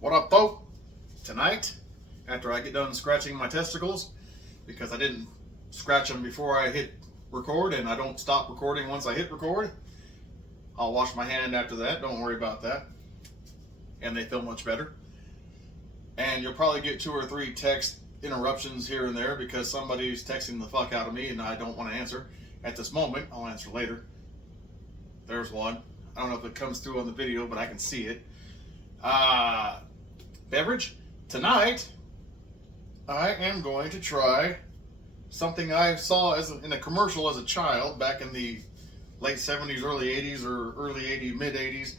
What up, folk? Tonight, after I get done scratching my testicles, because I didn't scratch them before I hit record, and I don't stop recording once I hit record, I'll wash my hand after that. Don't worry about that. And they feel much better. And you'll probably get 2 or 3 text interruptions here and there because somebody's texting the fuck out of me and I don't want to answer at this moment. I'll answer later. There's one. I don't know if it comes through on the video, but I can see it. Beverage. Tonight, I am going to try something I saw in a commercial as a child back in the late 70s, early 80s, or early 80s, mid 80s.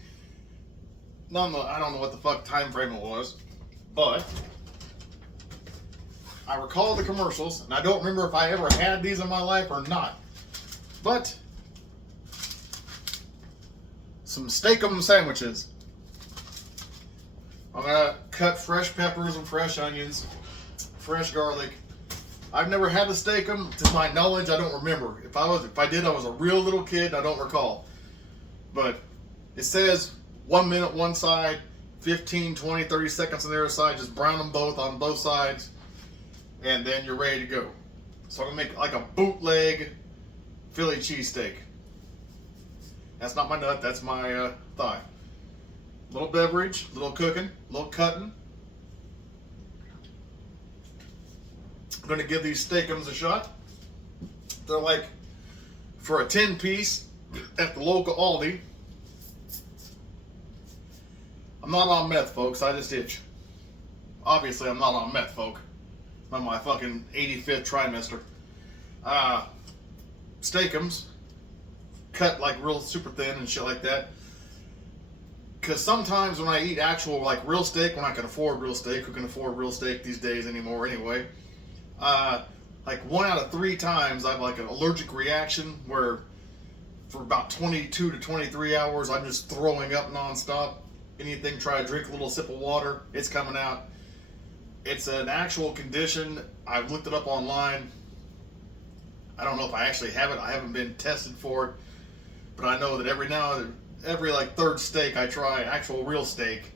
I don't know what the fuck time frame it was, but I recall the commercials, and I don't remember if I ever had these in my life or not. But some steak-em sandwiches. I'm gonna cut fresh peppers and fresh onions, fresh garlic. I've never had a steak-em. To my knowledge, I don't remember. If I did, I was a real little kid. I don't recall. But it says 1 minute one side, 15, 20, 30 seconds on the other side. Just brown them both on both sides, and then you're ready to go. So I'm gonna make like a bootleg Philly cheesesteak. That's not my nut. That's my thigh. Little beverage, little cooking, little cutting. I'm going to give these steakums a shot. They're like, for a 10 piece at the local Aldi. I'm not on meth, folks. I just itch. Obviously, I'm not on meth, folk. I'm on my fucking 85th trimester. Steakums. Cut like real super thin and shit like that. Because sometimes when I eat actual like real steak, when I can afford real steak, who can afford real steak these days anymore anyway, like 1 out of 3 times I have like an allergic reaction where for about 22 to 23 hours I'm just throwing up nonstop. Anything, try to drink a little sip of water, it's coming out. It's an actual condition. I've looked it up online. I don't know if I actually have it. I haven't been tested for it. But I know that every like third steak I try, actual real steak,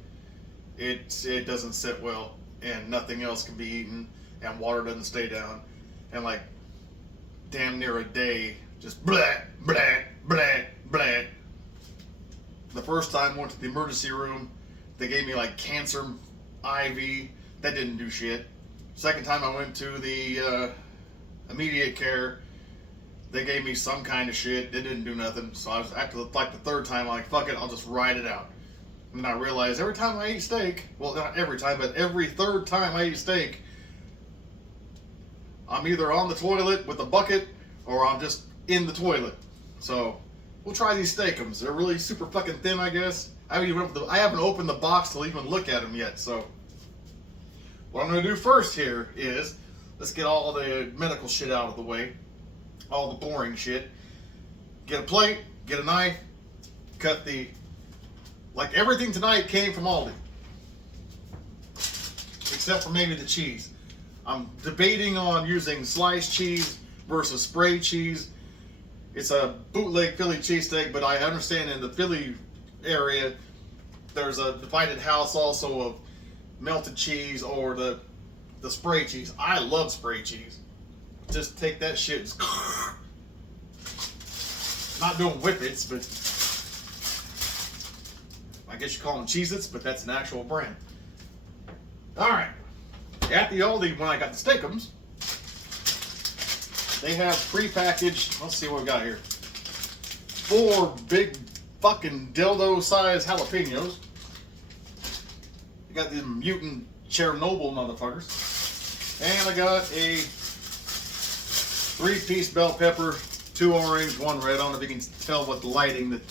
it doesn't sit well, and nothing else can be eaten, and water doesn't stay down, and like damn near a day, just blah, blah, blah, blah. The first time I went to the emergency room, they gave me like cancer IV. That didn't do shit. Second time I went to the immediate care, they gave me some kind of shit. It didn't do nothing. So I was after like the third time, I'm like, fuck it, I'll just ride it out. And then I realized every time I eat steak, well, not every time, but every third time I eat steak, I'm either on the toilet with a bucket or I'm just in the toilet. So we'll try these steakums. They're really super fucking thin, I guess. I haven't opened the box to even look at them yet. So what I'm gonna do first here is let's get all the medical shit out of the way. All the boring shit. Get a plate, get a knife, cut like everything tonight came from Aldi. Except for maybe the cheese. I'm debating on using sliced cheese versus spray cheese. It's a bootleg Philly cheesesteak, but I understand in the Philly area there's a divided house also of melted cheese or the spray cheese. I love spray cheese. Just take that shit. Not doing whippets, but I guess you call them Cheez-Its, but that's an actual brand. Alright. At the Aldi, when I got the steakums, they have prepackaged, let's see what we got here. 4 big fucking dildo-sized jalapenos. I got these mutant Chernobyl motherfuckers. And I got a 3-piece bell pepper, 2 orange, 1 red. I don't know if you can tell with the lighting that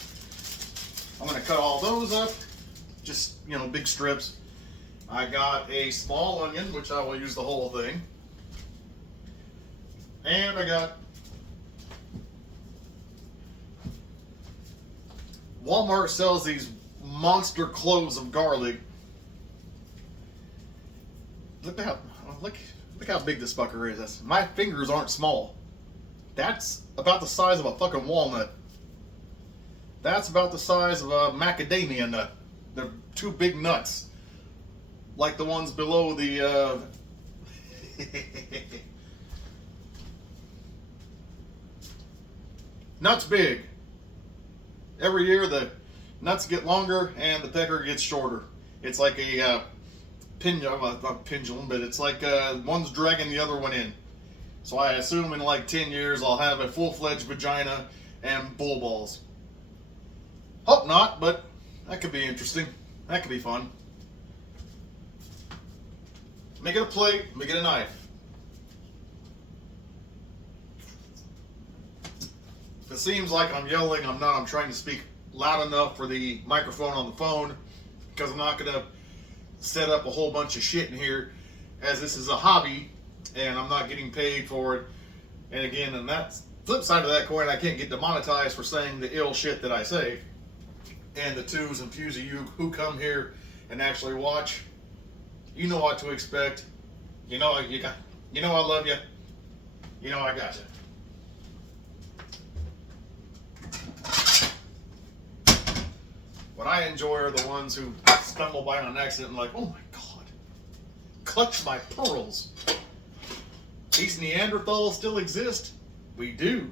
I'm going to cut all those up. Just, you know, big strips. I got a small onion, which I will use the whole thing. And I got Walmart sells these monster cloves of garlic. Look how big this fucker is. My fingers aren't small. That's about the size of a fucking walnut. That's about the size of a macadamia nut. They're 2 big nuts. like the ones below the nuts big. Every year the nuts get longer and the pecker gets shorter. It's like a not pendulum, but it's like one's dragging the other one in. So I assume in like 10 years I'll have a full-fledged vagina and bull balls. Hope not, but that could be interesting. That could be fun. Make it a plate, make it a knife. If it seems like I'm yelling, I'm not. I'm trying to speak loud enough for the microphone on the phone, because I'm not going to set up a whole bunch of shit in here, as this is a hobby and I'm not getting paid for it. And again, on that flip side of that coin, I can't get demonetized for saying the ill shit that I say. And the twos and fews of you who come here and actually watch, you know what to expect. You know I love you. You know I got you. What I enjoy are the ones who stumble by on accident and like, oh my God, clutch my pearls. These Neanderthals still exist? We do.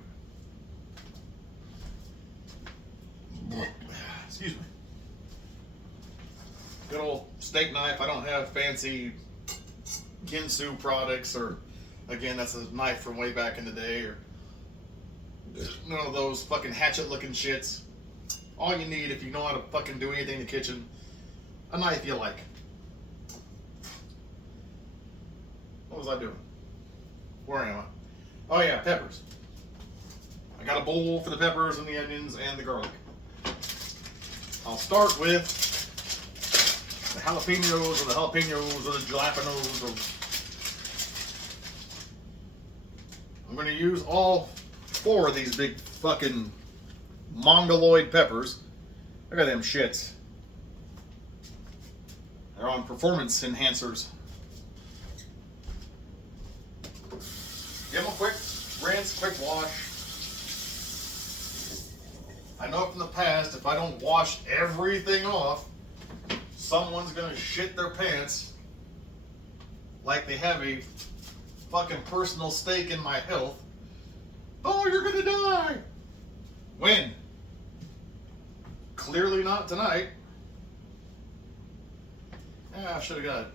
Excuse me. Good old steak knife. I don't have fancy Ginsu products, or again, that's a knife from way back in the day, or none of those fucking hatchet looking shits. All you need, if you know how to fucking do anything in the kitchen, a knife you like. What was I doing? Where am I? Oh yeah, peppers. I got a bowl for the peppers and the onions and the garlic. I'll start with the jalapenos or the jalapenos. I'm going to use all 4 of these big fucking mongoloid peppers. Look at them shits. They're on performance enhancers. Give them a quick rinse, quick wash. I know from the past, if I don't wash everything off, someone's gonna shit their pants like they have a fucking personal stake in my health. Oh, you're gonna die! When? Clearly not tonight. Yeah, I should have got.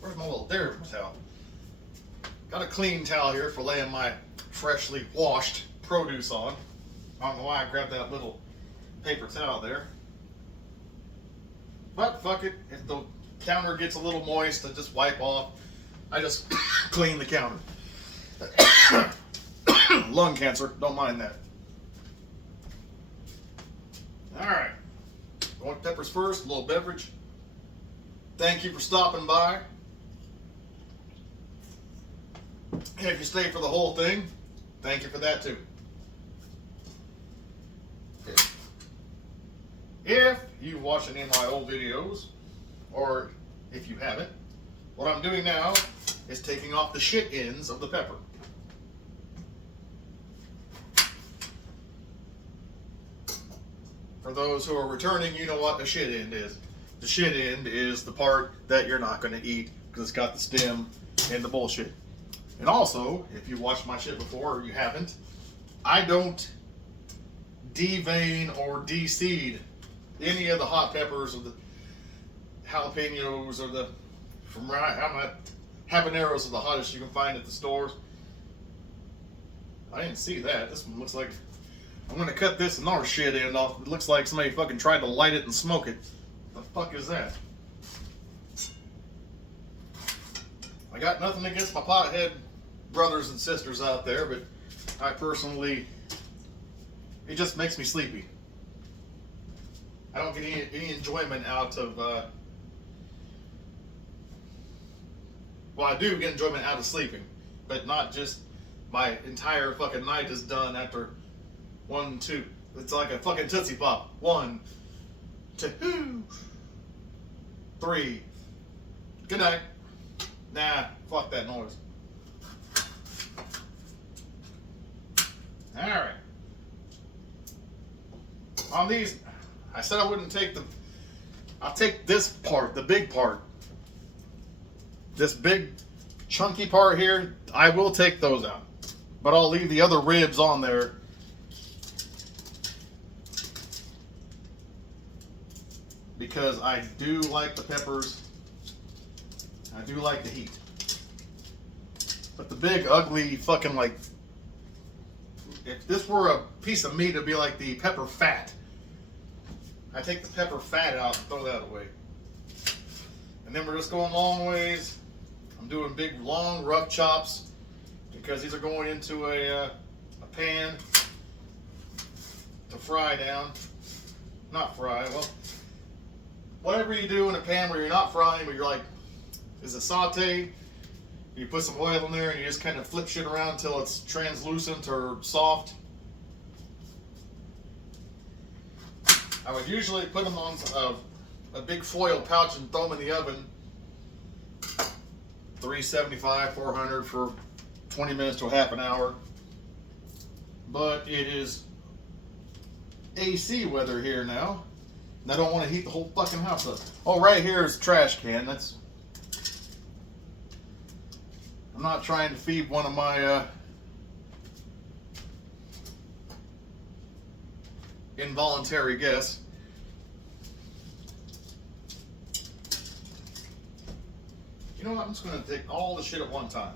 Where's my little. There's my towel. Got a clean towel here for laying my freshly washed produce on. I don't know why I grabbed that little paper towel there. But fuck it. If the counter gets a little moist, I just wipe off. I just clean the counter. Lung cancer, don't mind that. Alright. Going peppers first, a little beverage. Thank you for stopping by. And if you stay for the whole thing, thank you for that too. If you've watched any of my old videos, or if you haven't, what I'm doing now is taking off the shit ends of the pepper. For those who are returning, you know what the shit end is. The shit end is the part that you're not going to eat because it's got the stem and the bullshit. And also, if you've watched my shit before or you haven't, I don't devein or de-seed any of the hot peppers or the jalapenos or the habaneros are the hottest you can find at the stores. I didn't see that. This one looks like I'm gonna cut this and our shit end off. It looks like somebody fucking tried to light it and smoke it. The fuck is that? I got nothing against my pothead brothers and sisters out there, but I personally, it just makes me sleepy. I don't get any enjoyment out of, well, I do get enjoyment out of sleeping, but not just my entire fucking night is done after 1, 2. It's like a fucking Tootsie Pop. 1, 2, 3. Good night. Nah, fuck that noise. Alright. On these, I said I wouldn't take I'll take this part, the big part, This big chunky part here, I will take those out. But I'll leave the other ribs on there. Because I do like the peppers. I do like the heat. But the big, ugly, fucking like... If this were a piece of meat, it'd be like the pepper fat. I take the pepper fat out and throw that away. And then we're just going long ways. I'm doing big, long, rough chops because these are going into a pan to fry down. Not fry, well, whatever you do in a pan where you're not frying, but you're like, is it saute? You put some oil in there and you just kind of flip shit around until it's translucent or soft. I would usually put them on a big foil pouch and throw them in the oven. 375, 400 for 20 minutes to a half an hour. But it is AC weather here now. And I don't want to heat the whole fucking house up. Oh, right here is a trash can. That's... I'm not trying to feed one of my involuntary guess. You know what? I'm just going to take all the shit at one time.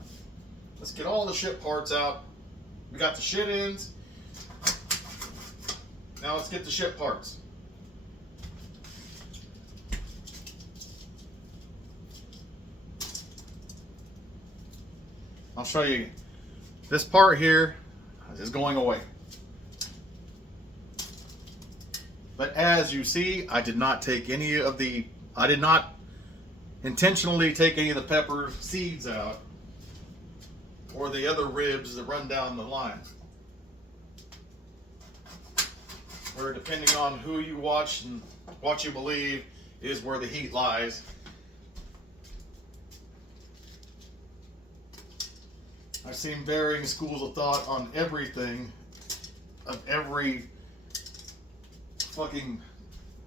Let's get all the shit parts out. We got the shit ends. Now let's get the shit parts. I'll show you. This part here is going away. But as you see, I did not take any of the, I did not intentionally take any of the pepper seeds out or the other ribs that run down the line. Where depending on who you watch and what you believe is where the heat lies. I've seen varying schools of thought on everything, of every fucking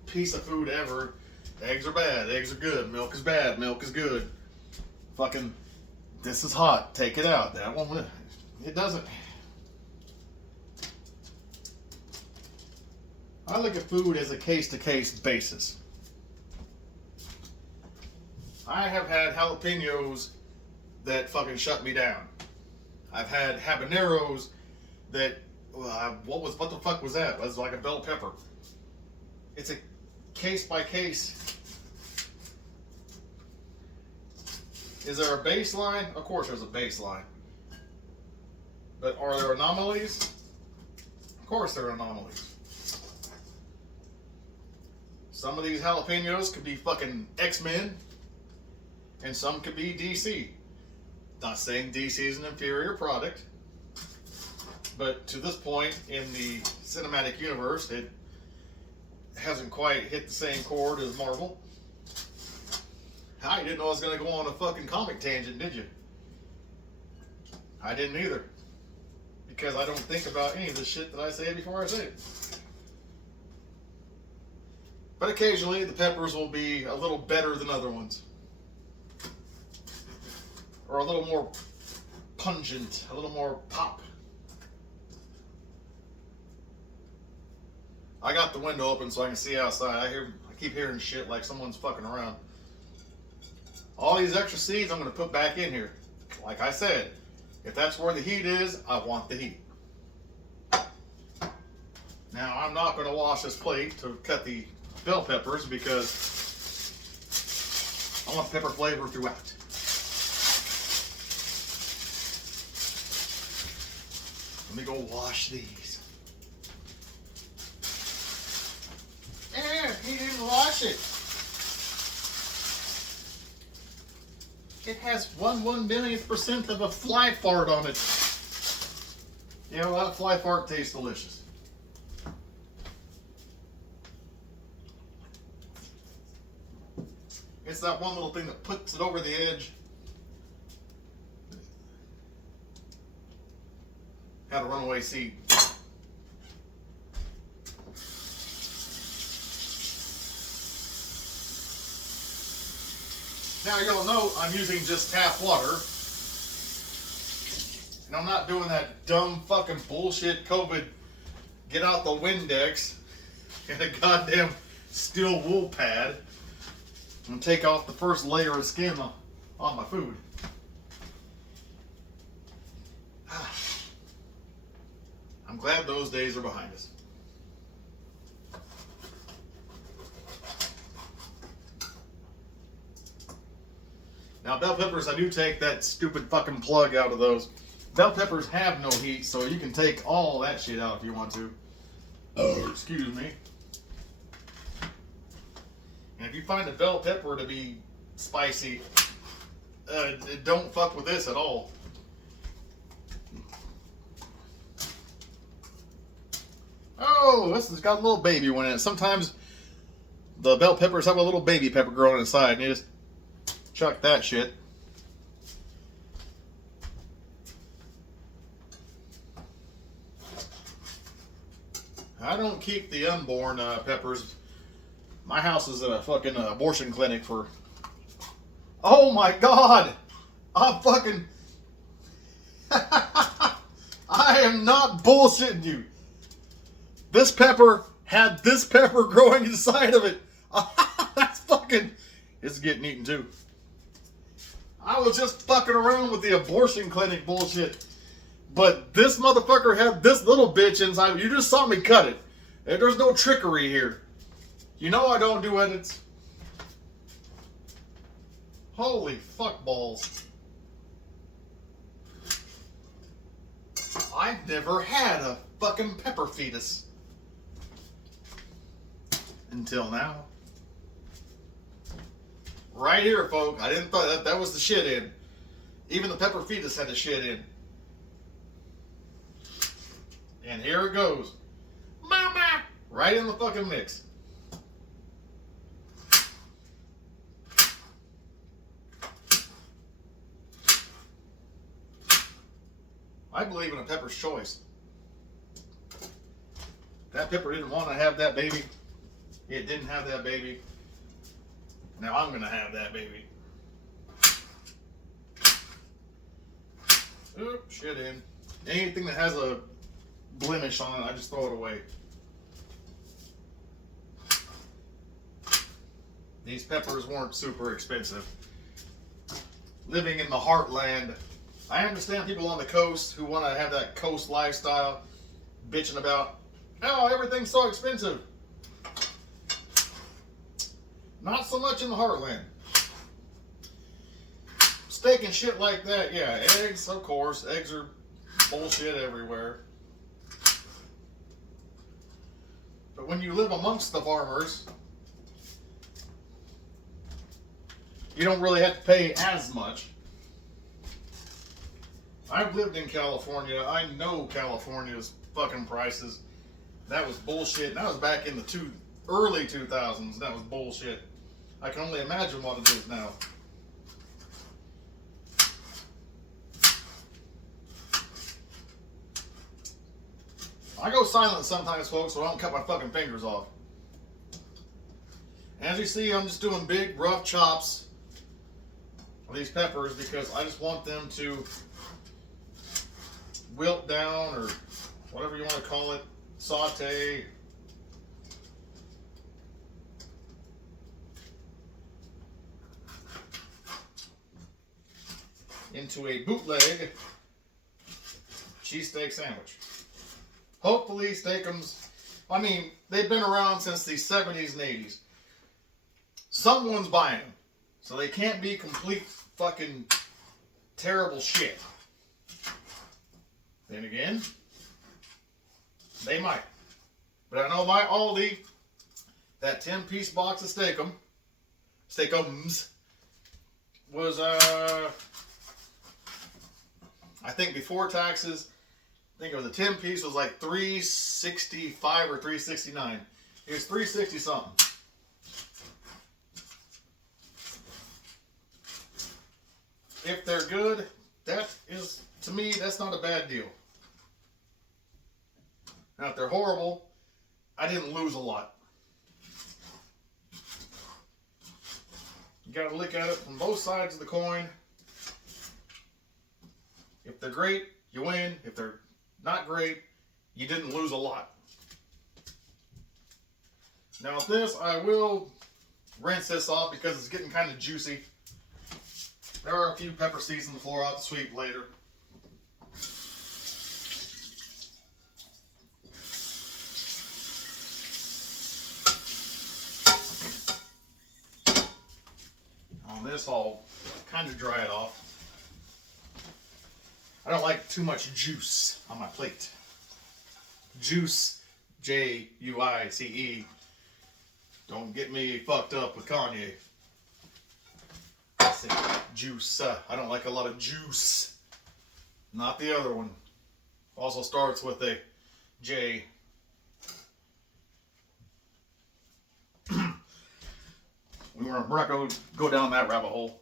piece of food ever. Eggs are bad, eggs are good, milk is bad, milk is good. Fucking, this is hot, take it out. That one, it doesn't. I look at food as a case-to-case basis. I have had jalapenos that fucking shut me down. I've had habaneros that, what the fuck was that? It was like a bell pepper. It's a case by case. Is there a baseline? Of course there's a baseline. But are there anomalies? Of course there are anomalies. Some of these jalapenos could be fucking X-Men, and some could be DC. Not saying DC is an inferior product, but to this point in the cinematic universe, it hasn't quite hit the same chord as Marvel. You didn't know I was going to go on a fucking comic tangent, did you? I didn't either. Because I don't think about any of the shit that I say before I say it. But occasionally the peppers will be a little better than other ones. Or a little more pungent, a little more pop. I got the window open so I can see outside. I keep hearing shit like someone's fucking around. All these extra seeds I'm going to put back in here. Like I said, if that's where the heat is, I want the heat. Now I'm not going to wash this plate to cut the bell peppers because I want pepper flavor throughout. Let me go wash these. He didn't wash it. It has 1/1,000,000% of a fly fart on it. You know, that fly fart tastes delicious. It's that one little thing that puts it over the edge. Had a runaway seed. Now you'll note I'm using just tap water. And I'm not doing that dumb fucking bullshit COVID get out the Windex and a goddamn steel wool pad and take off the first layer of skin on my food. I'm glad those days are behind us. Now, bell peppers, I do take that stupid fucking plug out of those. Bell peppers have no heat, so you can take all that shit out if you want to. Oh, excuse me. And if you find a bell pepper to be spicy, don't fuck with this at all. Oh, this has got a little baby one in it. Sometimes the bell peppers have a little baby pepper growing inside, and you just chuck that shit. I don't keep the unborn peppers. My house is a fucking abortion clinic for... Oh my god! I'm fucking... I am not bullshitting you. This pepper had this pepper growing inside of it. That's fucking... It's getting eaten too. I was just fucking around with the abortion clinic bullshit. But this motherfucker had this little bitch inside. You just saw me cut it. There's no trickery here. You know I don't do edits. Holy fuck balls. I've never had a fucking pepper fetus. Until now. Right here, folks. I didn't thought that was the shit in. Even the pepper fetus had the shit in. And here it goes. Mama! Right in the fucking mix. I believe in a pepper's choice. That pepper didn't want to have that baby. It didn't have that baby. Now I'm going to have that baby. Oop, shit in. Anything that has a blemish on it, I just throw it away. These peppers weren't super expensive. Living in the heartland, I understand people on the coast who want to have that coast lifestyle bitching about, oh, everything's so expensive. Not so much in the heartland. Steak and shit like that, yeah, eggs, of course. Eggs are bullshit everywhere. But when you live amongst the farmers, you don't really have to pay as much. I've lived in California. I know California's fucking prices. That was bullshit. And that was back in the early 2000s. That was bullshit. I can only imagine what it is now. I go silent sometimes, folks, so I don't cut my fucking fingers off. As you see, I'm just doing big, rough chops of these peppers because I just want them to wilt down, or whatever you want to call it, saute. Into a bootleg cheesesteak sandwich. Hopefully Steakums, I mean, they've been around since the 70s and 80s. Someone's buying them. So they can't be complete fucking terrible shit. Then again, they might. But I know my Aldi, that 10-piece box of Steakums, was, I think before taxes, I think it was a 10-piece, was like $365 or $369. It was $360 something. If they're good, that is, to me, that's not a bad deal. Now, if they're horrible, I didn't lose a lot. You got to look at it from both sides of the coin. If they're great, you win. If they're not great, you didn't lose a lot. Now this, I will rinse this off because it's getting kind of juicy. There are a few pepper seeds on the floor. I'll have to sweep later. On this, I'll kind of dry it off. I don't like too much juice on my plate. Juice, Juice. Don't get me fucked up with Kanye. I say juice. I don't like a lot of juice. Not the other one. Also starts with a J. We're not going to go down that rabbit hole.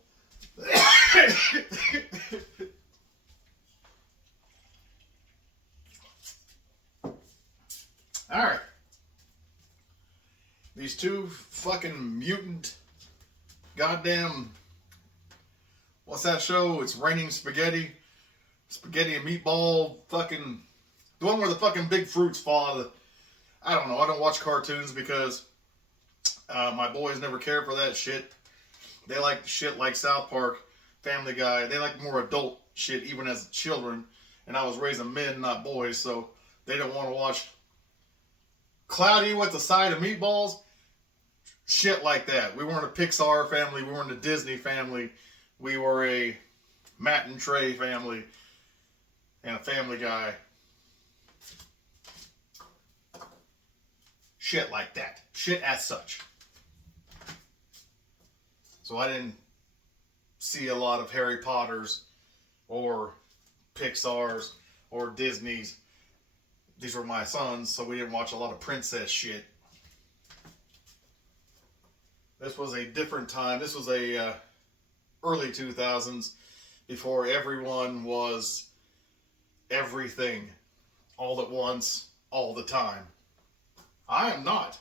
Alright. These two fucking mutant goddamn, what's that show? It's Raining Spaghetti. Spaghetti and meatball fucking, the one where the fucking big fruits fall out of the, I don't know. I don't watch cartoons because my boys never cared for that shit. They like shit like South Park, Family Guy. They like more adult shit even as children. And I was raising men, not boys, so they don't want to watch Cloudy with a Side of Meatballs. Shit like that. We weren't a Pixar family. We weren't a Disney family. We were a Matt and Trey family and a Family Guy. Shit like that. Shit as such. So I didn't see a lot of Harry Potters or Pixar's or Disney's. These were my sons, so we didn't watch a lot of princess shit. This was a different time. This was a early 2000s before everyone was everything all at once, all the time. I am not.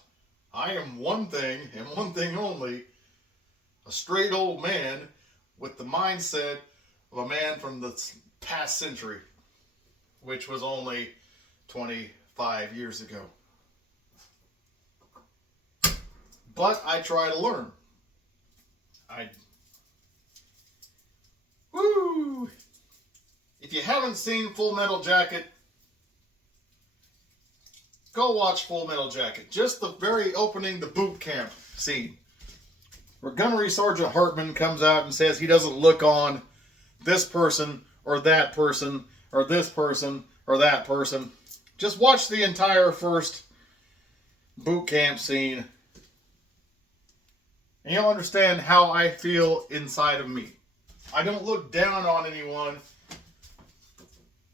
I am one thing and one thing only. A straight old man with the mindset of a man from the past century, which was only 25 years ago. But I try to learn. Woo! If you haven't seen Full Metal Jacket, go watch Full Metal Jacket. Just the very opening, the boot camp scene, where Gunnery Sergeant Hartman comes out and says he doesn't look on this person or that person or this person or that person. Just watch the entire first boot camp scene and you'll understand how I feel inside of me. I don't look down on anyone,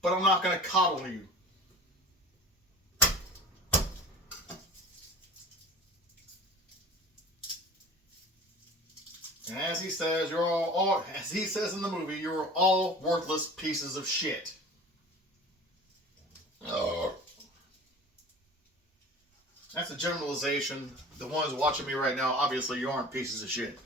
but I'm not going to coddle you. And as he says, you're all, as he says in the movie, you're all worthless pieces of shit. That's a generalization. The ones watching me right now, obviously you aren't pieces of shit.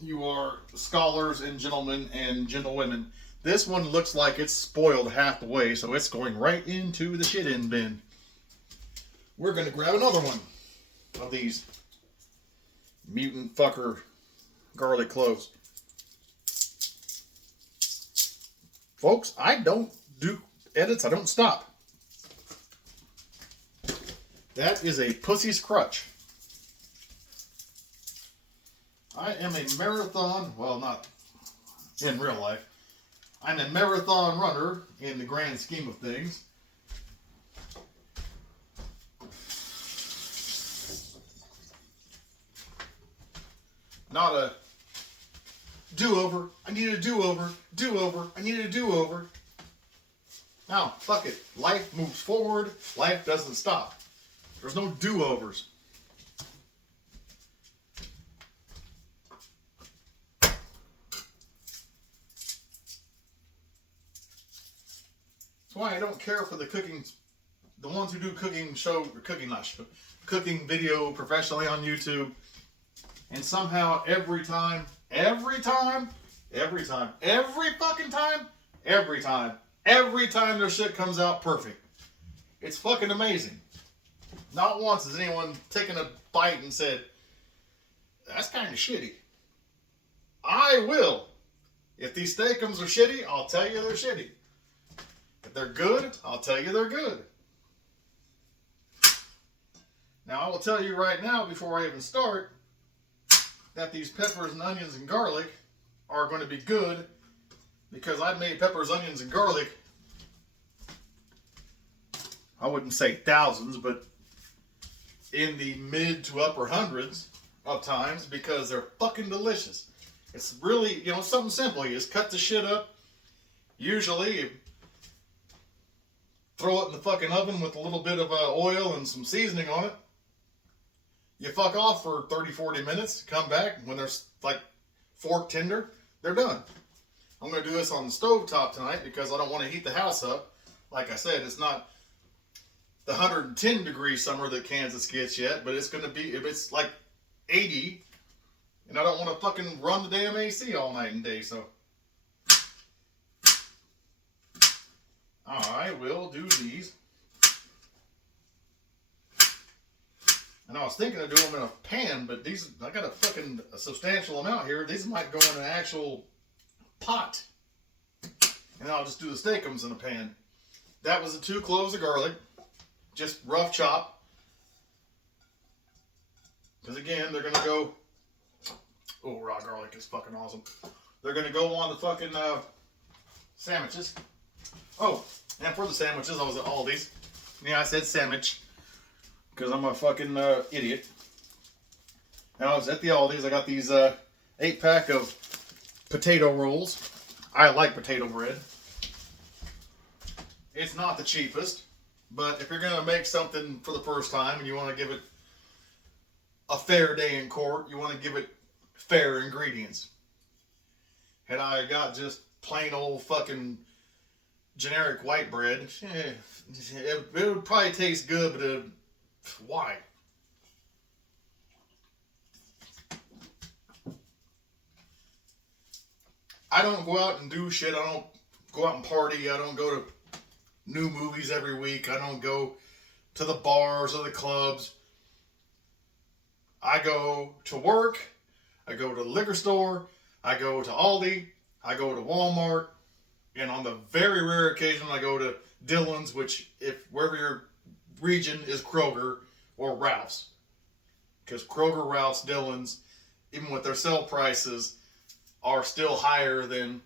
You are scholars and gentlemen and gentlewomen. This one looks like it's spoiled half the way, so it's going right into the shit-in bin. We're going to grab another one of these mutant fucker garlic cloves. Folks, I don't do edits. I don't stop. That is a pussy's crutch. I am a marathon, well, not in real life. I'm a marathon runner in the grand scheme of things. Not a do-over. I need a do-over. Do-over. I need a do-over. Now, fuck it. Life moves forward. Life doesn't stop. There's no do-overs. That's why I don't care for the cooking, the ones who do cooking show, or cooking, not show, cooking video professionally on YouTube. And somehow every time, every time their shit comes out perfect. It's fucking amazing. Not once has anyone taken a bite and said, that's kind of shitty. I will. If these steakums are shitty, I'll tell you they're shitty. If they're good, I'll tell you they're good. Now, I will tell you right now, before I even start, that these peppers and onions and garlic are going to be good, because I've made peppers, onions, and garlic, I wouldn't say thousands, but in the mid to upper hundreds of times, because they're fucking delicious. It's really, something simple. You just cut the shit up. Usually, you throw it in the fucking oven with a little bit of oil and some seasoning on it. You fuck off for 30, 40 minutes. Come back. When they're like fork tender, they're done. I'm going to do this on the stove top tonight because I don't want to heat the house up. Like I said, it's not the 110 degree summer that Kansas gets yet, but it's going to be, if it's like 80, and I don't want to fucking run the damn AC all night and day, so. I will do these. And I was thinking of doing them in a pan, but these, I got a substantial amount here. These might go in an actual pot. And I'll just do the steakums in a pan. That was the 2 cloves of garlic. Just rough chop. Because again, they're going to go... Oh, raw garlic is fucking awesome. They're going to go on the fucking sandwiches. Oh, and for the sandwiches, I was at Aldi's. Yeah, I said sandwich. Because I'm a fucking idiot. And I was at the Aldi's. I got these 8-pack of potato rolls. I like potato bread. It's not the cheapest. But if you're going to make something for the first time and you want to give it a fair day in court, you want to give it fair ingredients. Had I got just plain old fucking generic white bread, it would probably taste good, but why? I don't go out and do shit. I don't go out and party. I don't go to new movies every week. I don't go to the bars or the clubs. I go to work. I go to the liquor store. I go to Aldi. I go to Walmart. And on the very rare occasion, I go to Dillon's, which, if wherever your region is, Kroger or Ralph's. Because Kroger, Ralph's, Dillon's, even with their sale prices, are still higher than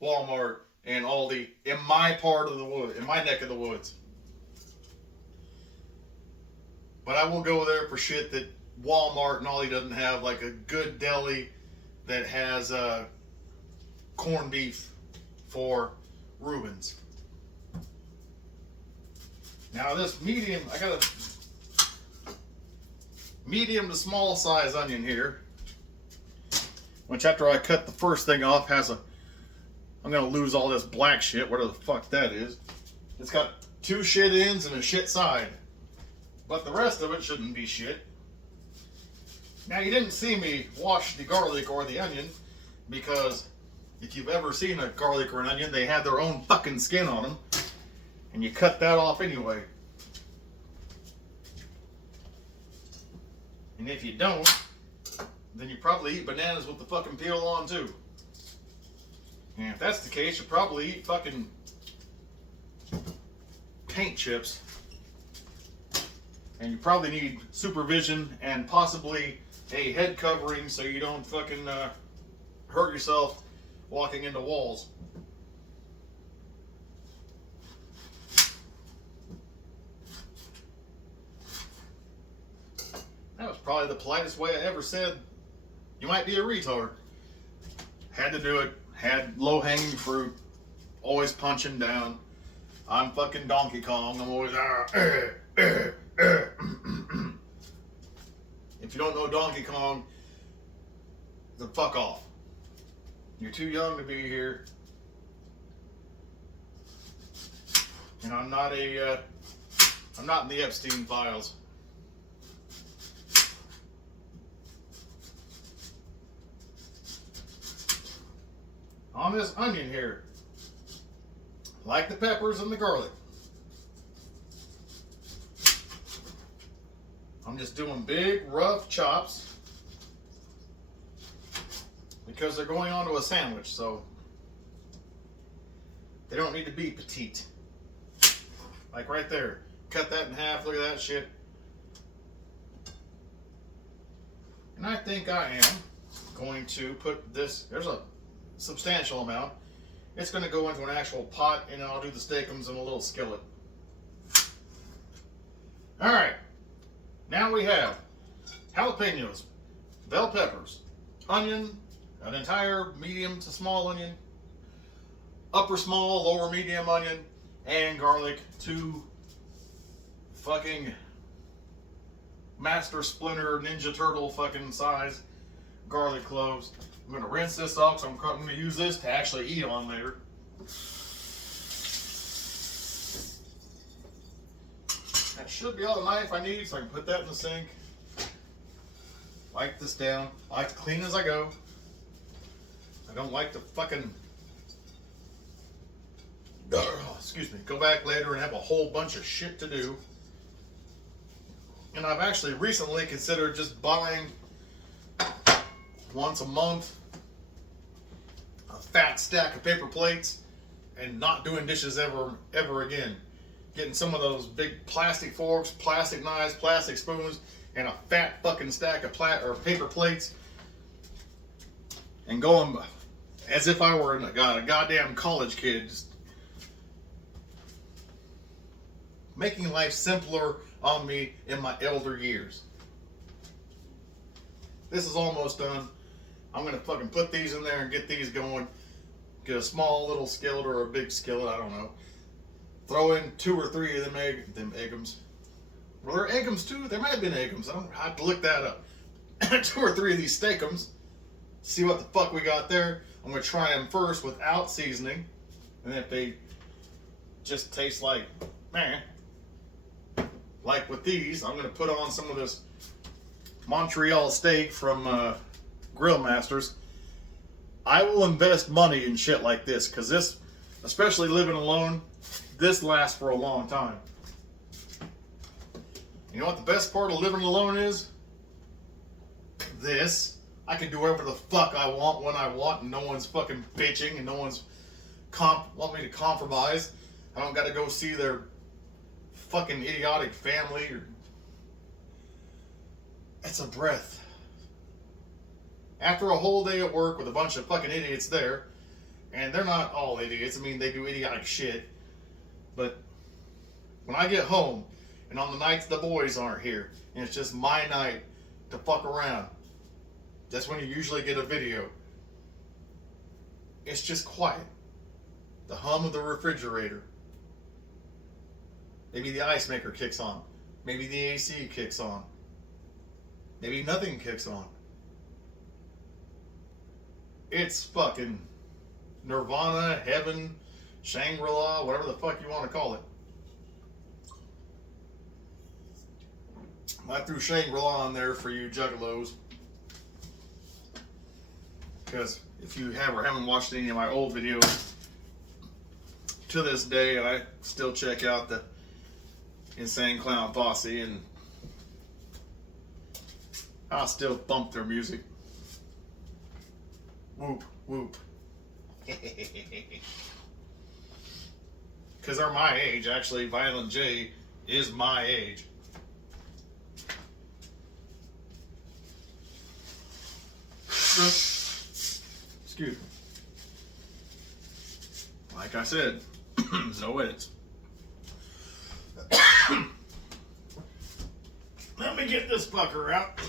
Walmart and Aldi in my part of the wood, in my neck of the woods. But I will go there for shit that Walmart and Aldi doesn't have, like a good deli that has corned beef for Rubens. Now this medium, I got a medium to small size onion here, which after I cut the first thing off has a, I'm going to lose all this black shit, whatever the fuck that is. It's got 2 shit ends and a shit side. But the rest of it shouldn't be shit. Now you didn't see me wash the garlic or the onion, because if you've ever seen a garlic or an onion, they have their own fucking skin on them. And you cut that off anyway. And if you don't, then you probably eat bananas with the fucking peel on too. And if that's the case, you probably eat fucking paint chips. And you probably need supervision and possibly a head covering so you don't fucking hurt yourself walking into walls. That was probably the politest way I ever said, you might be a retard. Had to do it. Had low-hanging fruit. Always punching down. I'm fucking Donkey Kong. I'm always... If you don't know Donkey Kong, then fuck off. You're too young to be here. And I'm not in the Epstein files. on this onion here, like the peppers and the garlic. I'm just doing big, rough chops because they're going onto a sandwich, so they don't need to be petite. Like right there. Cut that in half. Look at that shit. And I think I am going to put this, there's a substantial amount. It's going to go into an actual pot, and then I'll do the steakums in a little skillet. Alright. Now we have jalapenos, bell peppers, onion, an entire medium to small onion, upper small, lower medium onion, and garlic, 2 fucking Master Splinter Ninja Turtle fucking size garlic cloves. I'm going to rinse this off, so I'm going to use this to actually eat on later. That should be all the knife I need, so I can put that in the sink. Wipe this down. I like to clean as I go. I don't like to fucking, excuse me, go back later and have a whole bunch of shit to do. And I've actually recently considered just buying once a month a fat stack of paper plates and not doing dishes ever again. Getting some of those big plastic forks, plastic knives, plastic spoons, and a fat fucking stack of paper plates, and going as if I were a goddamn college kid, just making life simpler on me in my elder years. This is almost done. I'm gonna fucking put these in there and get these going. Get a small little skillet or a big skillet, I don't know. Throw in 2 or 3 of them eggums. Were there eggums too? There might have been eggums. I have to look that up. 2 or 3 of these steakums. See what the fuck we got there. I'm gonna try them first without seasoning, and if they just taste like meh, like with these, I'm gonna put on some of this Montreal steak from Grill Masters. I will invest money in shit like this, because this, especially living alone, this lasts for a long time. You know what the best part of living alone is? This. I can do whatever the fuck I want when I want, and no one's fucking bitching, and no one's want me to compromise. I don't gotta go see their fucking idiotic family. It's a breath. After a whole day at work with a bunch of fucking idiots there, and they're not all idiots, I mean, they do idiotic shit, but when I get home, and on the nights the boys aren't here, and it's just my night to fuck around, that's when you usually get a video. It's just quiet. The hum of the refrigerator. Maybe the ice maker kicks on. Maybe the AC kicks on. Maybe nothing kicks on. It's fucking Nirvana, heaven, Shangri-La, whatever the fuck you want to call it. I threw Shangri-La on there for you juggalos. Because if you have or haven't watched any of my old videos, to this day I still check out the Insane Clown Posse, and I'll still bump their music. Whoop, whoop. Because they're my age. Actually, Violent J is my age. Excuse me. Like I said, no edits. Let me get this fucker out.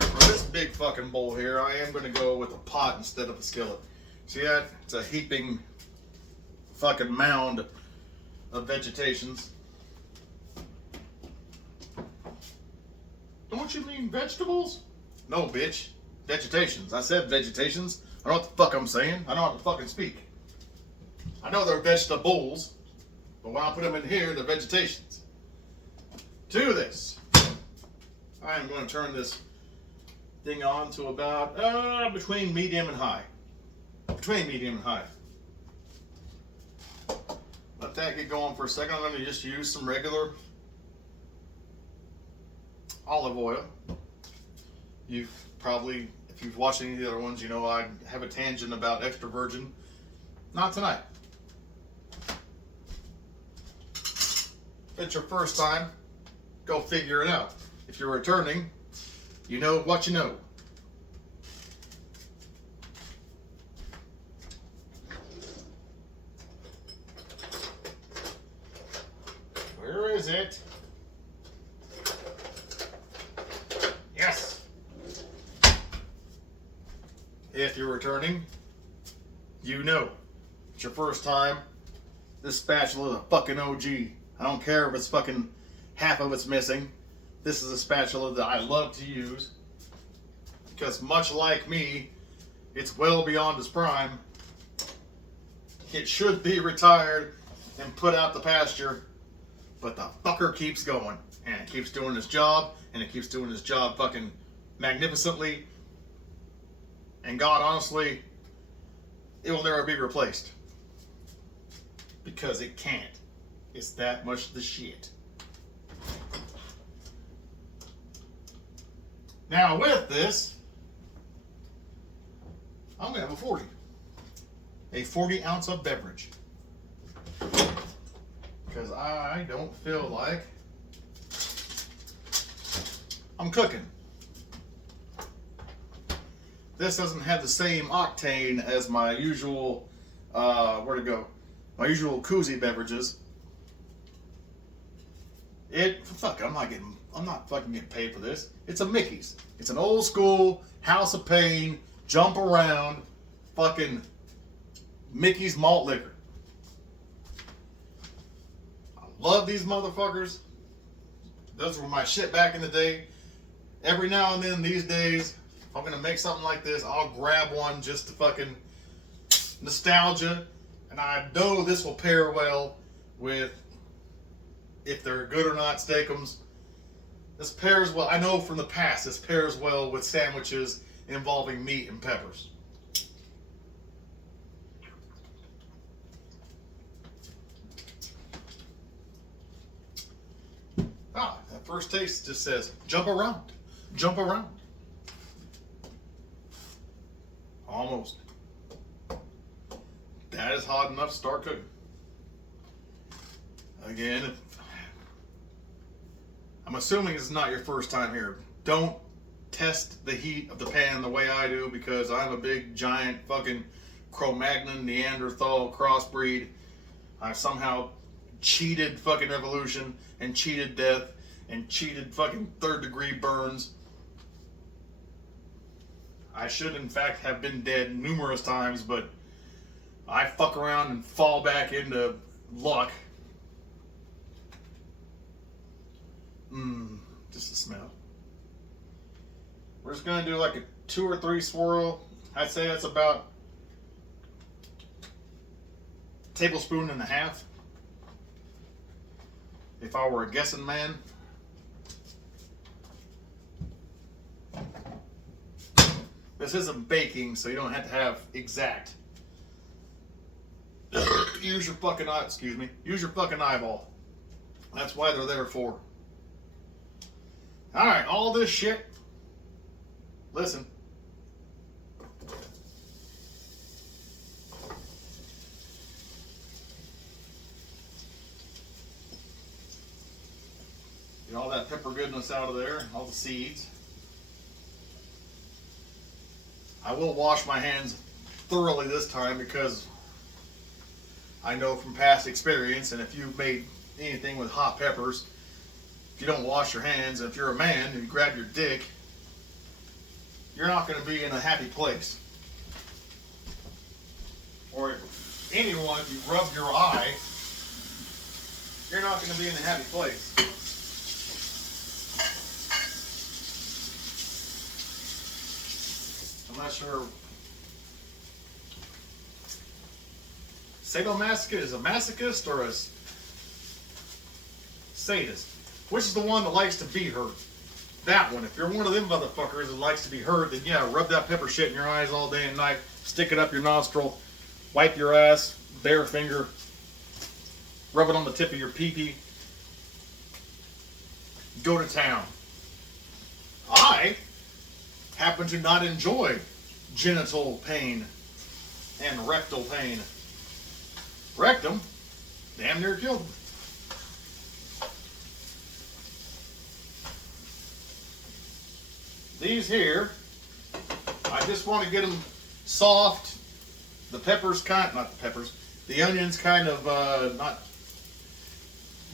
For this big fucking bowl here, I am going to go with a pot instead of a skillet. See that? It's a heaping fucking mound of vegetations. Don't you mean vegetables? No, bitch. Vegetations. I said vegetations. I don't know what the fuck I'm saying. I don't have to fucking speak. I know they're vegetables, but when I put them in here, they're vegetations. To this. I am going to turn this thing on to about between medium and high. Between medium and high. Let that get going for a second. I'm going to just use some regular olive oil. You've probably, if you've watched any of the other ones, you know I have a tangent about extra virgin. Not tonight. If it's your first time, go figure it out. If you're returning, you know what you know. Where is it? Yes. If you're returning, you know. It's your first time. This spatula is a fucking OG. I don't care if it's fucking half of it's missing. This is a spatula that I love to use because, much like me, it's well beyond its prime. It should be retired and put out the pasture, but the fucker keeps going, and it keeps doing its job, and it keeps doing its job fucking magnificently. And God, honestly, it will never be replaced because it can't. It's that much the shit. Now with this, I'm going to have a 40. A 40 ounce of beverage. Because I don't feel like I'm cooking. This doesn't have the same octane as my usual, my usual koozie beverages. I'm not fucking getting paid for this. It's a Mickey's. It's an old school House of Pain, jump around, fucking Mickey's malt liquor. I love these motherfuckers. Those were my shit back in the day. Every now and then these days, if I'm gonna make something like this, I'll grab one just to fucking nostalgia. And I know this will pair well with, if they're good or not, steakums. This pairs well, I know from the past, this pairs well with sandwiches involving meat and peppers. That first taste just says, jump around, jump around. Almost. That is hot enough to start cooking. Again, I'm assuming it's not your first time here. Don't test the heat of the pan the way I do, because I'm a big, giant, fucking Cro-Magnon Neanderthal crossbreed. I've somehow cheated fucking evolution and cheated death and cheated fucking third-degree burns. I should, in fact, have been dead numerous times, but I fuck around and fall back into luck. Just the smell. We're just gonna do like a 2 or 3 swirl. I'd say that's about a tablespoon and a half. If I were a guessing man. This isn't baking, so you don't have to have exact. Use your fucking eye, excuse me. Use your fucking eyeball. That's why they're there for. Alright, all this shit. Listen. Get all that pepper goodness out of there, all the seeds. I will wash my hands thoroughly this time, because I know from past experience, and if you've made anything with hot peppers, if you don't wash your hands, and if you're a man and you grab your dick, you're not going to be in a happy place. Or anyone, if you rub your eye, you're not going to be in a happy place. Unless you're sadomasochist, is a masochist or a sadist? Which is the one that likes to be hurt? That one, if you're one of them motherfuckers that likes to be heard, then yeah, rub that pepper shit in your eyes all day and night, stick it up your nostril, wipe your ass, bare finger, rub it on the tip of your pee-pee, go to town. I happen to not enjoy genital pain and rectal pain. Rectum damn near killed me. These here, I just want to get them soft. The peppers not the peppers, the onions kind of not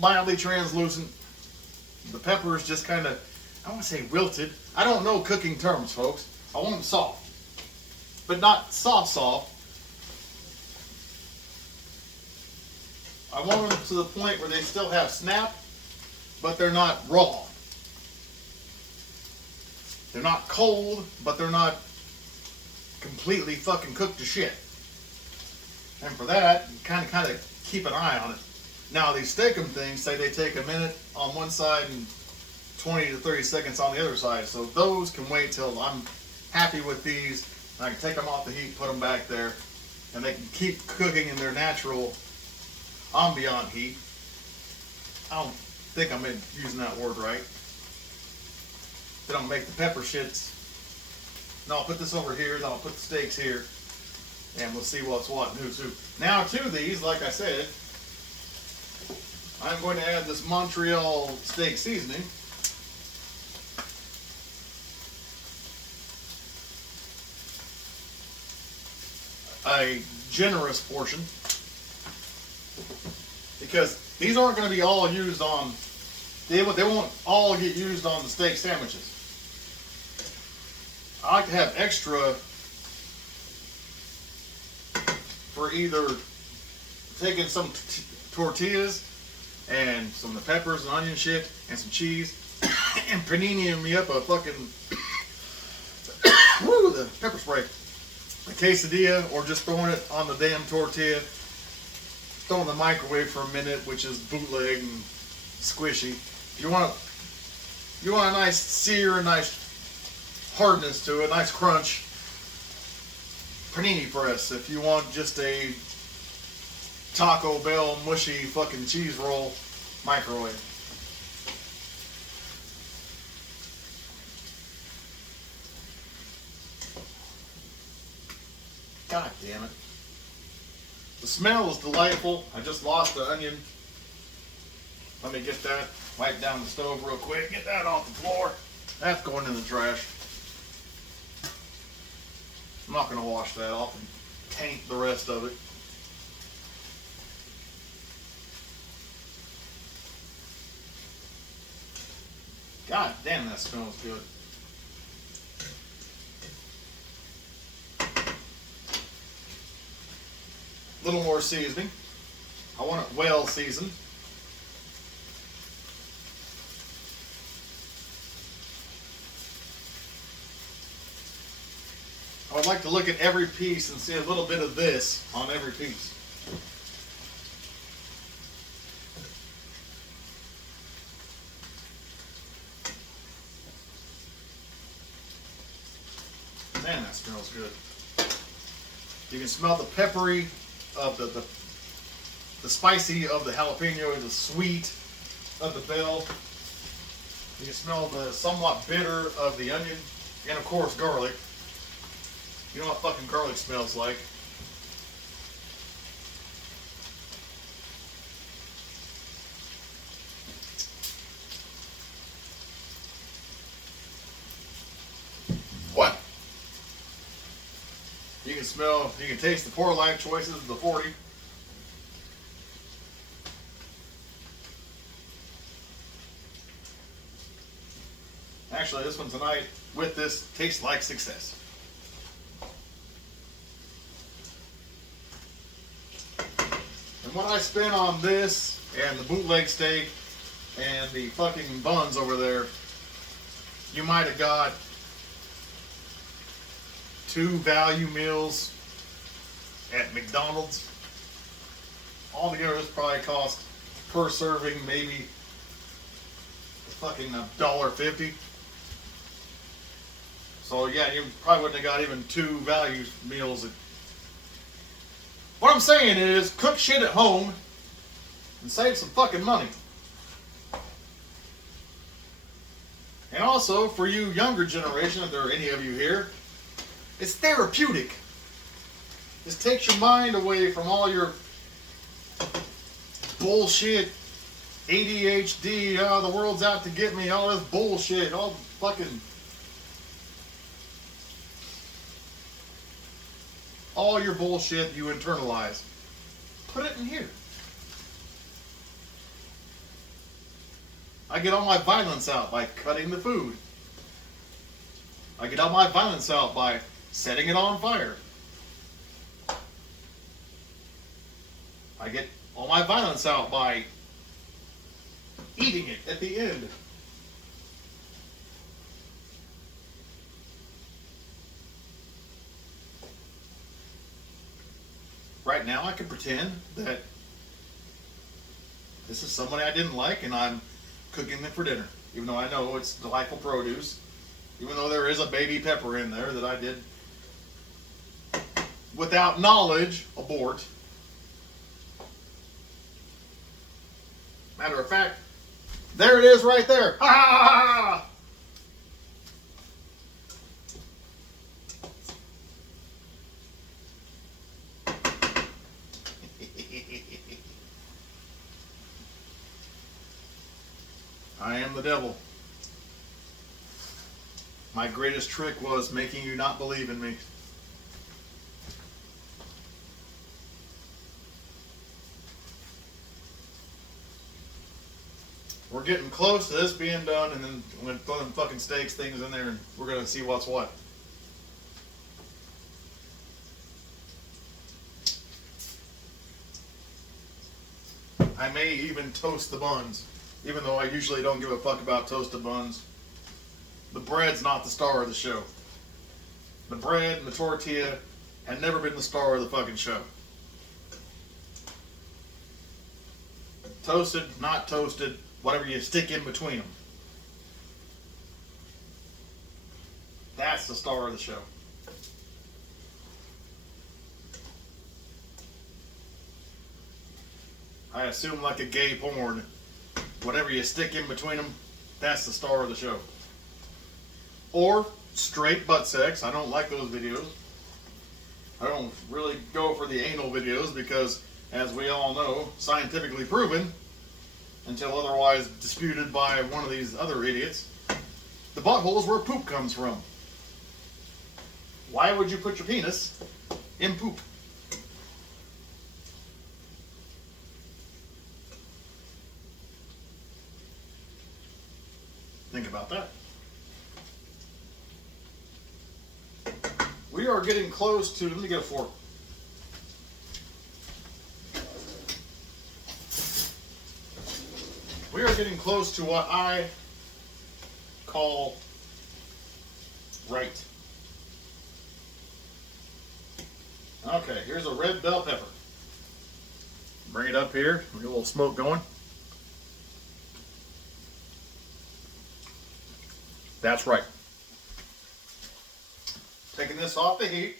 mildly translucent. The peppers just kind of, I don't want to say wilted. I don't know cooking terms, folks. I want them soft, but not soft. I want them to the point where they still have snap, but they're not raw. They're not cold, but they're not completely fucking cooked to shit. And for that, you kind of keep an eye on it. Now, these steakum things say they take a minute on one side and 20 to 30 seconds on the other side. So those can wait till I'm happy with these. I can take them off the heat, put them back there, and they can keep cooking in their natural ambient heat. I don't think I'm using that word right. Then I'll make the pepper shits. Now I'll put this over here, then I'll put the steaks here, and we'll see what's what and who's who. Now to these, like I said, I'm going to add this Montreal steak seasoning. A generous portion, because these aren't going to be all used on, they won't all get used on the steak sandwiches. I like to have extra for either taking some tortillas and some of the peppers and onion shit and some cheese and paniniing me up a fucking woo, the pepper spray, a quesadilla, or just throwing it on the damn tortilla, throw it in the microwave for a minute, which is bootleg and squishy. If you want a nice sear, a nice hardness to it, nice crunch, panini press. If you want just a Taco Bell mushy fucking cheese roll, microwave. God damn it. The smell is delightful. I just lost the onion. Let me get that. Wipe down the stove real quick. Get that off the floor. That's going in the trash. I'm not going to wash that off and taint the rest of it. God damn, that smells good. A little more seasoning. I want it well seasoned. I would like to look at every piece and see a little bit of this on every piece. Man, that smells good. You can smell the peppery of the spicy of the jalapeno, the sweet of the bell. You can smell the somewhat bitter of the onion, and of course garlic. You know what fucking garlic smells like. What? You can smell, you can taste the poor life choices of the 40. Actually, this one tonight with this tastes like success. And what I spent on this and the bootleg steak and the fucking buns over there, you might have got 2 value meals at McDonald's. Altogether, this probably cost per serving maybe fucking $1.50. So yeah, you probably wouldn't have got even 2 value meals. What I'm saying is, cook shit at home and save some fucking money. And also, for you younger generation, if there are any of you here, it's therapeutic. This takes your mind away from all your bullshit, ADHD, the world's out to get me, all this bullshit, all fucking... all your bullshit you internalize. Put it in here. I get all my violence out by cutting the food. I get all my violence out by setting it on fire. I get all my violence out by eating it at the end. Right now I can pretend that this is somebody I didn't like and I'm cooking them for dinner. Even though I know it's delightful produce. Even though there is a baby pepper in there that I did, without knowledge, abort. Matter of fact, there it is right there. Ha ha ha! I am the devil. My greatest trick was making you not believe in me. We're getting close to this being done, and then I'm going to throw them fucking steaks things in there, and we're going to see what's what. I may even toast the buns, even though I usually don't give a fuck about toasted buns. The bread's not the star of the show. The bread and the tortilla had never been the star of the fucking show. Toasted, not toasted, whatever you stick in between them. That's the star of the show. I assume like a gay porn, whatever you stick in between them, that's the star of the show. Or straight butt sex. I don't like those videos. I don't really go for the anal videos because, as we all know, scientifically proven, until otherwise disputed by one of these other idiots, the butthole is where poop comes from. Why would you put your penis in poop? Think about that. We are getting close to, let me get a fork. We are getting close to what I call right. Okay, here's a red bell pepper. Bring it up here, get a little smoke going. That's right. Taking this off the heat.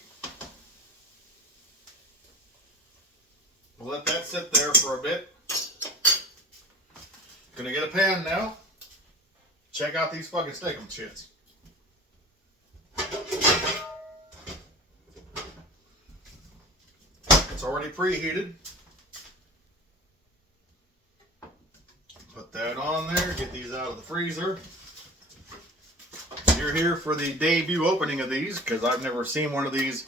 We'll let that sit there for a bit. Gonna get a pan now. Check out these fucking steakum shits. It's already preheated. Put that on there. Get these out of the freezer. You're here for the debut opening of these because I've never seen one of these.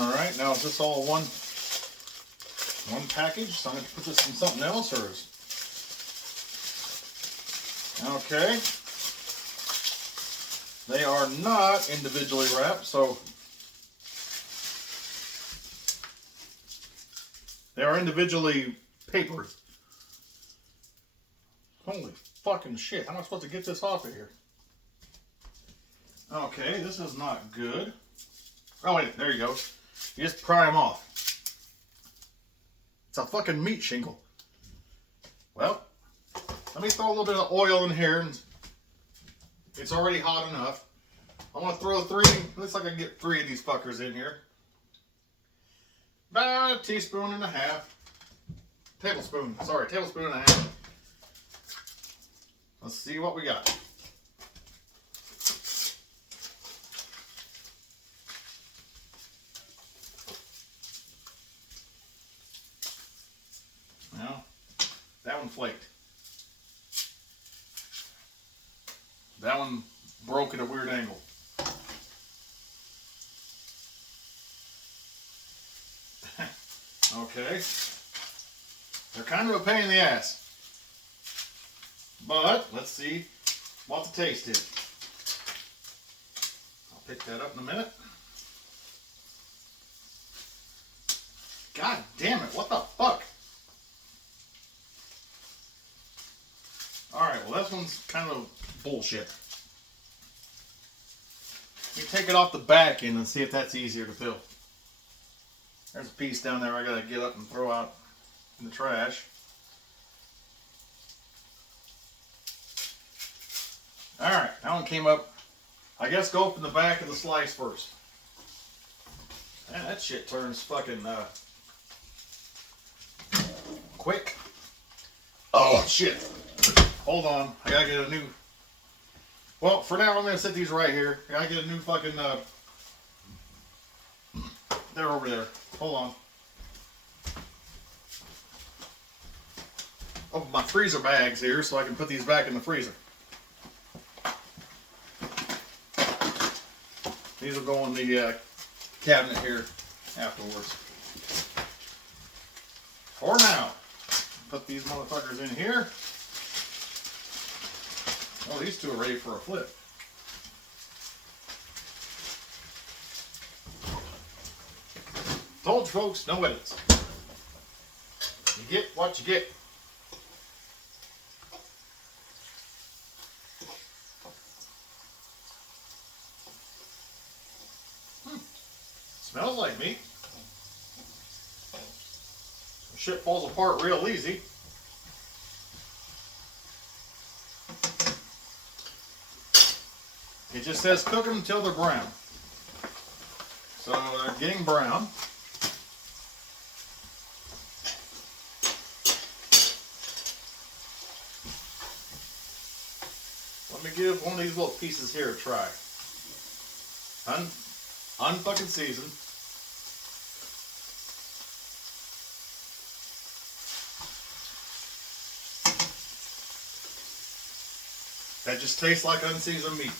Alright, now is this all one package? So I'm going to put this in something else, or is... Okay. They are not individually wrapped, so they are individually papered. Holy fucking shit. How am I supposed to get this off of here? Okay, this is not good. Oh wait, there you go. You just pry them off. It's a fucking meat shingle. Well, Let me throw a little bit of oil in here. And it's already hot enough. I want to throw 3. Looks like I can get 3 of these fuckers in here. About a teaspoon and a half. Tablespoon. Sorry, tablespoon and a half. Let's see what we got. Now, that one flaked. That one broke at a weird angle. Okay. They're kind of a pain in the ass. But let's see what the taste is. I'll pick that up in a minute. God damn it, what the fuck? Alright, well this one's kind of bullshit. Let me take it off the back end and see if that's easier to peel. There's a piece down there I gotta get up and throw out in the trash. Alright, that one came up. I guess go open the back of the slice first. Man, that shit turns fucking quick. Oh shit. Hold on, I gotta get a new. Well, for now I'm gonna set these right here. I gotta get a new fucking they're over there. Hold on. Open my freezer bags here so I can put these back in the freezer. These will go in the cabinet here afterwards. For now, put these motherfuckers in here. Oh, these two are ready for a flip. Told you folks, no edits. You get what you get. Smells like meat. Shit falls apart real easy. It just says cook them until they're brown. So they're getting brown. Let me give one of these little pieces here a try. Unfucking seasoned. That just tastes like unseasoned meat.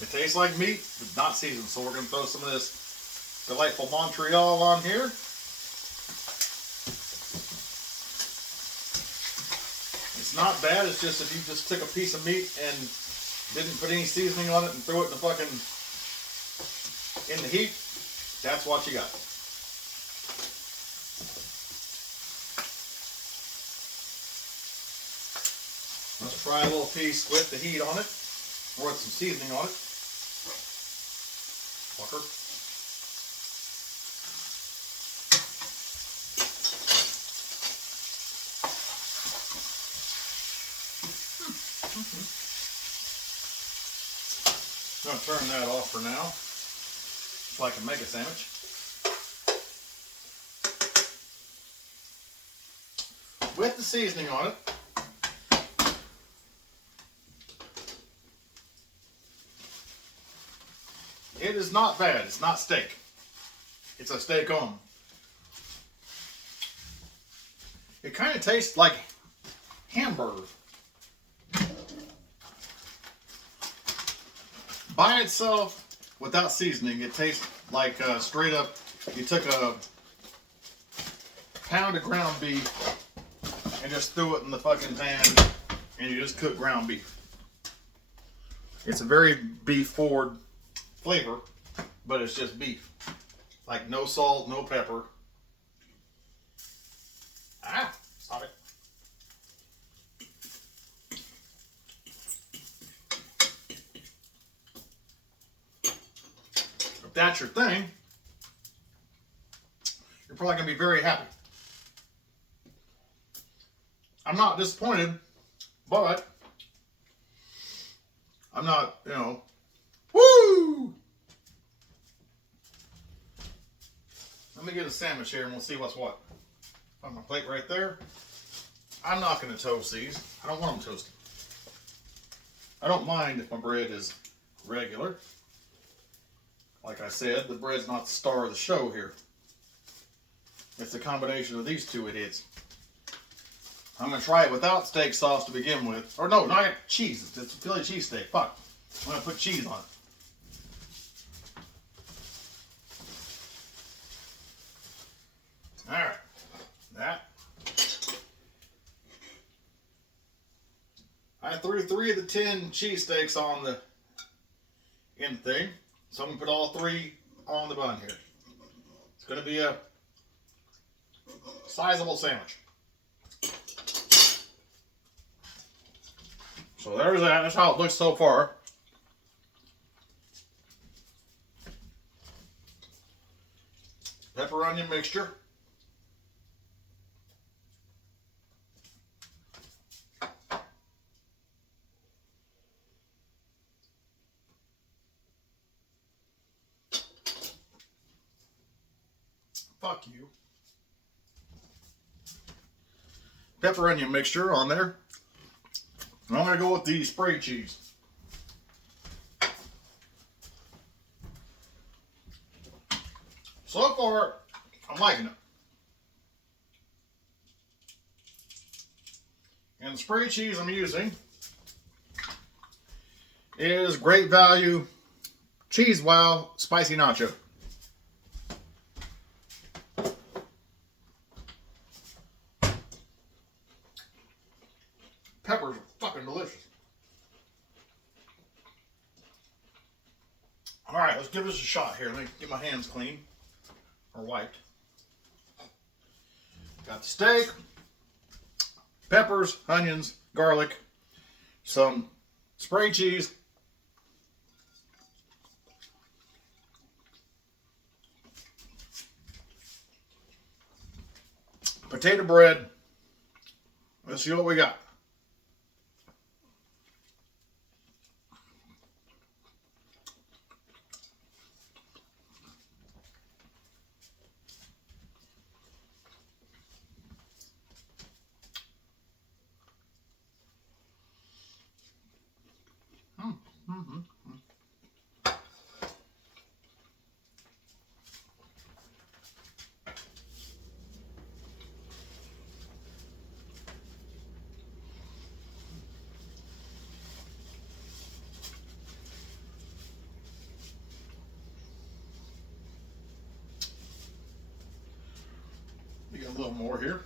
It tastes like meat, but not seasoned. So we're going to throw some of this delightful Montreal on here. It's not bad. It's just if you just took a piece of meat and didn't put any seasoning on it and threw it in the fucking in the heat, that's what you got. Let's try a little piece with the heat on it, or with some seasoning on it. Fucker. I'm going to turn that off for now, so I can make a sandwich. With the seasoning on it, it is not bad. It's not steak. It's a steak on. It kind of tastes like hamburger. By itself, without seasoning, it tastes like straight up, you took a pound of ground beef and just threw it in the fucking pan and you just cook ground beef. It's a very beef forward flavor, but it's just beef. Like no salt, no pepper. Stop it. If that's your thing, you're probably going to be very happy. I'm not disappointed But I'm not, woo! Let me get a sandwich here and we'll see what's what. On my plate right there. I'm not going to toast these. I don't want them toasted. I don't mind if my bread is regular. Like I said, the bread's not the star of the show here. It's a combination of these two idiots. I'm going to try it without steak sauce to begin with. Or no, not cheese. It's a Philly cheesesteak. Fuck. I'm going to put cheese on it. Alright. That. I threw 3 of the 10 cheesesteaks on the end thing. So I'm going to put all 3 on the bun here. It's going to be a sizable sandwich. So there's that. That's how it looks so far. Pepper onion mixture. Fuck you. Pepper onion mixture on there. And I'm going to go with the spray cheese. So far, I'm liking it. And the spray cheese I'm using is Great Value Cheese Wow Spicy Nacho. Peppers are fucking delicious. Alright, let's give this a shot here. Let me get my hands clean. Or wiped. Got the steak, peppers, onions, garlic, some spray cheese, potato bread. Let's see what we got. We got a little more here.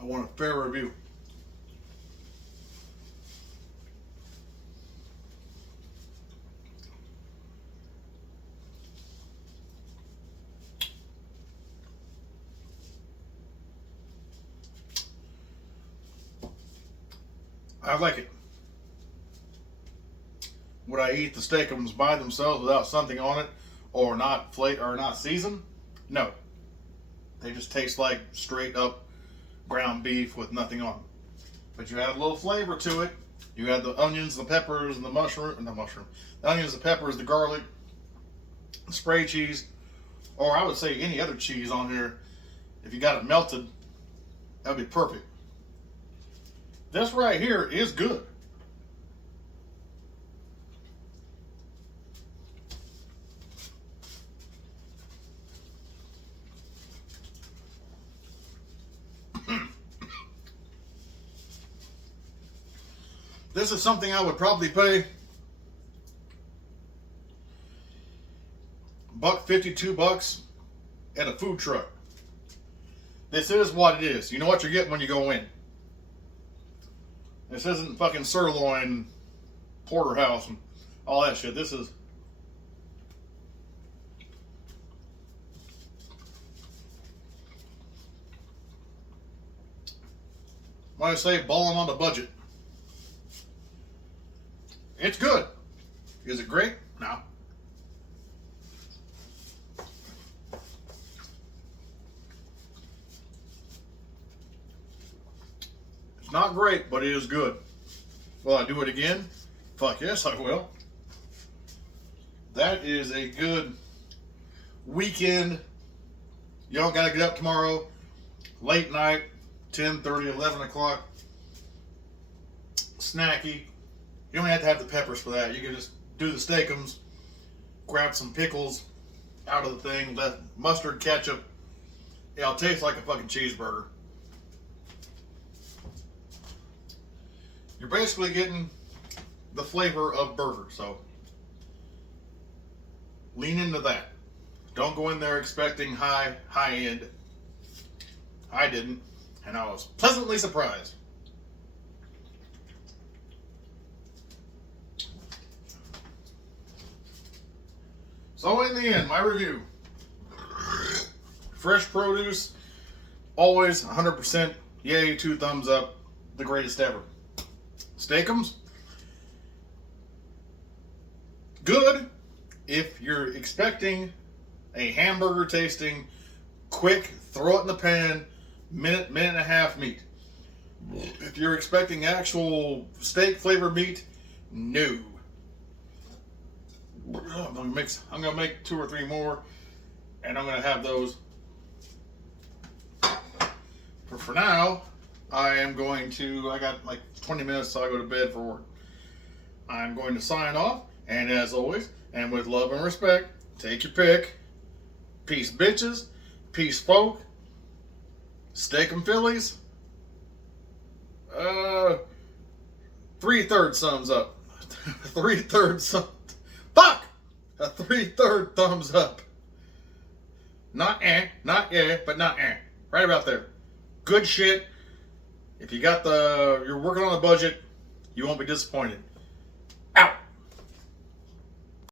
I want a fair review. I like it. Would I eat the steakums by themselves without something on it, or not seasoned? No. They just taste like straight up ground beef with nothing on it. But you add a little flavor to it. You add the onions, the peppers, and the the onions, the peppers, the garlic, the spray cheese, or I would say any other cheese on here. If you got it melted, that'd be perfect. This right here is good. This is something I would probably pay $1.50, $2 at a food truck. This is what it is. You know what you're getting when you go in. This isn't fucking sirloin, porterhouse, and all that shit. This is when I say balling on the budget. It's good. Is it great? No. Not great, but it is good. Will I do it again? Fuck yes, I will. That is a good weekend. You don't got to get up tomorrow, late night, 10:30, 11 o'clock. Snacky. You don't have to have the peppers for that. You can just do the steakums, grab some pickles out of the thing, let mustard, ketchup. It'll taste like a fucking cheeseburger. You're basically getting the flavor of burger, so lean into that. Don't go in there expecting high end. I didn't, and I was pleasantly surprised. So in the end, my review. Fresh produce, always 100%, yay, 2 thumbs up, the greatest ever. Steakums, good if you're expecting a hamburger tasting, quick, throw it in the pan, minute and a half meat. If you're expecting actual steak flavored meat, no. I'm gonna make 2 or 3 more, and I'm gonna have those. For now, I got like 20 minutes till I go to bed for work. I'm going to sign off, and as always, and with love and respect, take your pick. Peace bitches, peace folk, steak and Phillies. 3/3 thumbs up. 3/3 fuck! A 3/3 thumbs up. Not not yeah, but not right about there. Good shit. If you're working on a budget, you won't be disappointed.